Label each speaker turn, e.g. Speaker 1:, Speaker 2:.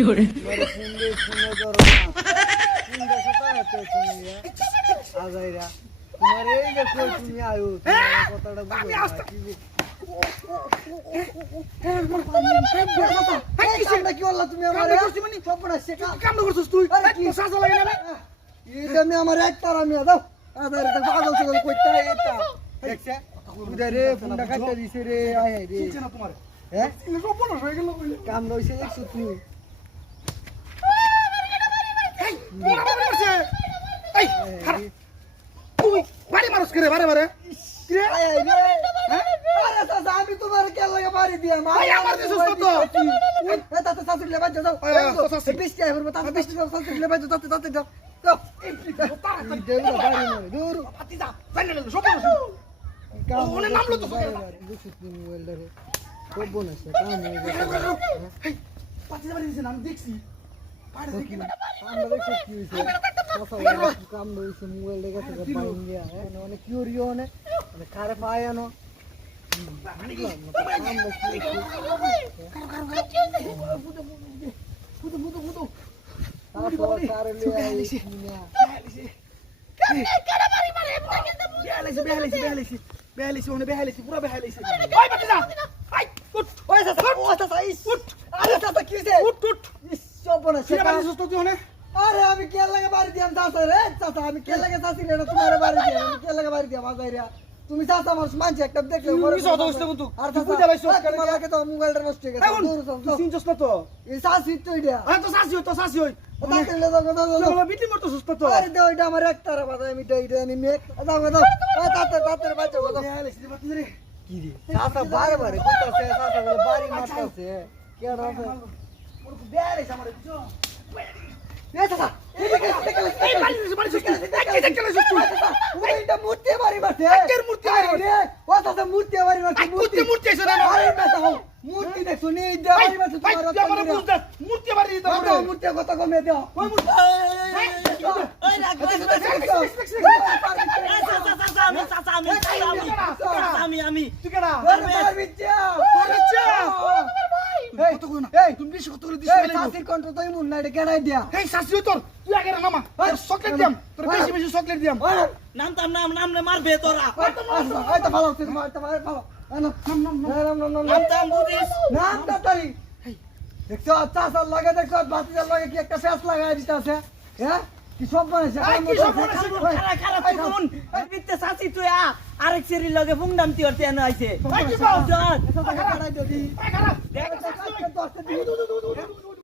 Speaker 1: fiore,
Speaker 2: মেরে phone দিয়ে ফোনে ধরো না ফোন দেখো তো এত তুমি আজাইরা তোমার এই যে কই তুমি আয়ো তোমার কথাটা বুঝো না কি যে এই কামটা কি বললা তুমি
Speaker 3: এই। তুই বাড়ি মারস করে বারে বারে
Speaker 2: আমি তোমার কে লাগে বাড়ি দিয়া মা
Speaker 3: আমার তো তো।
Speaker 2: তাতে শাশুড়ি লেবা যাও বৃষ্টি আইবো তাতে বৃষ্টি যাও লেবা যাও তাতে তাতে যাও হয়ে
Speaker 3: দিছে দেখছি
Speaker 2: কারে পায়ানো কাম
Speaker 3: ফুটো ফুটো ফুটো
Speaker 2: তারপর কারে লিয়ে আইছি না
Speaker 3: বেহালাইছে বেহালাইছে বেহালাইছে পুরো বেহালাইছে ওই পাতি যা আই উঠ
Speaker 2: ওই চাচা ও চাচা ইস
Speaker 3: উঠ
Speaker 2: আরে চাচা কি হইছে
Speaker 3: উঠ উঠ
Speaker 2: সবনা
Speaker 3: কিরে বাড়ি তো তুই ওনে
Speaker 2: আরে আমি কে লাগে বাড়ি দিয়াম চাচা রে? চাচা আমি কে লাগে চাচি রে? তোমার বাড়ি দিয়াম আমি কে লাগে বাড়ি দিয়াম আজাই রে। তুমি চাচা আমার মানছি একটা দেখলে
Speaker 3: মিছা কথা বলছিস কিন্তু।
Speaker 2: আর চাচা
Speaker 3: পাইছিস
Speaker 2: আর তোমার লাগে তো মোবাইলটা নষ্ট হয়ে গেছে
Speaker 3: তুই চিনছস না তো?
Speaker 2: এই চাচি তো
Speaker 3: আরে হই হই। সুস্থ
Speaker 2: আমার আমি বারে বারে বলে বাড়ি মারতাছে। মূর্তি দেখছ নি
Speaker 3: মূর্তি বাড়ি
Speaker 2: মূর্তি কত কমে দাও ওই মূর্তি
Speaker 1: ওই রাখ, ওই আমি আমি
Speaker 3: তুই কেডা কত কই না
Speaker 2: এই
Speaker 3: তুমি বেশি কত করে দিছ
Speaker 2: এই চাচির কণ্ঠ তো ইমুন না এটা কেনাই দিয়া।
Speaker 3: এই শাসি তোর। তুই আগে নামা তোর চকলেট দিয়াম। তোর বেশি বেশি চকলেট দিয়াম।
Speaker 2: ওই
Speaker 1: নাম তার নাম নাম রে মারবে তোরা।
Speaker 2: ওই তো ভালো হচ্ছে তোমার তো ভালো ভালো। নাম নাম নাম। নাম নাম
Speaker 1: নাম তাম বুঝিস।
Speaker 2: নাম তাড়াতাড়ি দেখছ চাচার লাগে দেখছ বাতিজার লাগে কি একটা ফেস লাগাই দিতে হ্যাঁ? কি সব বানাইছে?
Speaker 3: কি সব বানাইছে?
Speaker 1: খারাপ খারাপ তুই কোন বিতে সাসি তুই আ আরেক সেরি লগে ফুংডাম তিওর তেন আইছে।
Speaker 3: কি
Speaker 1: খারাপ।
Speaker 2: দেখ 走走
Speaker 3: 走走
Speaker 1: 走
Speaker 2: 走走